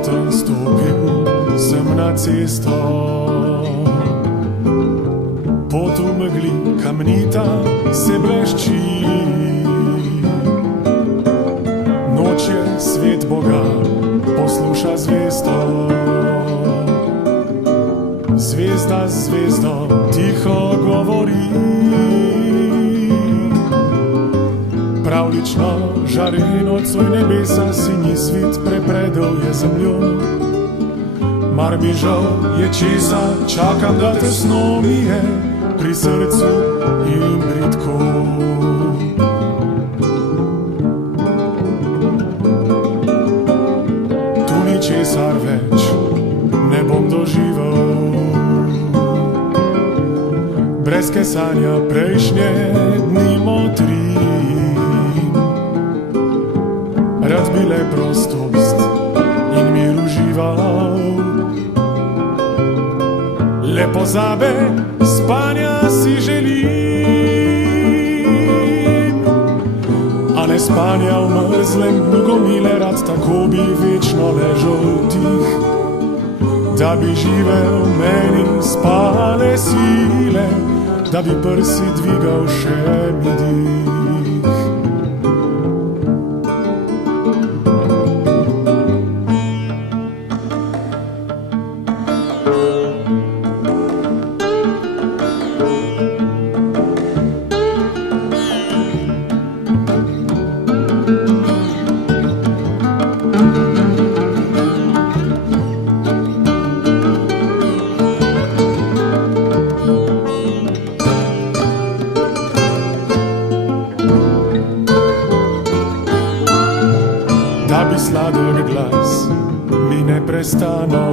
soboto stopil sem na cesto. Pot v megli kamnita se blešči, noč je svet Boga, posluša zvezdo. Zvezda z zvezdo tiho govori, pravlično žari nocoj nebesa, sinji svit prepredel je zemljo. Mar mi žal je česa, čakam da tesno mi je pri srcu in bridko. Tu ni česar več, ne bom doživel, brez kesanja prejšnje dni motrim. Rad bi le prostost in mir užival, le pozabe spanja si želim, a ne spanja v mrzlem dnu mile. Rad tako bi večno ležal tih, da bi živel meni spale sile, da bi prsi dvigal še mi dih. Da bi sladek glas mi neprestano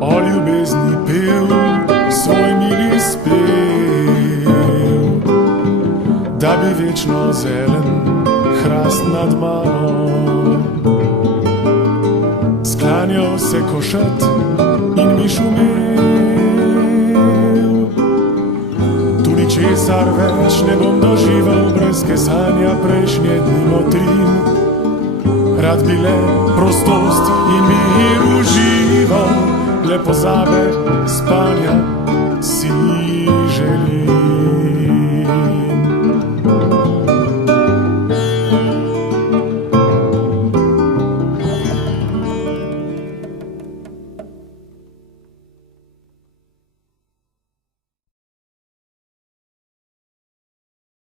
o ljubezni pel svoj mili spev, da bi večno zelen hrast nad mano sklanjal se košat in mi šumel. Tu ni česar več ne bom doživel, brez kesanja prejšnje dni motrim. Rad bi le prostost in mir užival, le pozabe spanja si želim.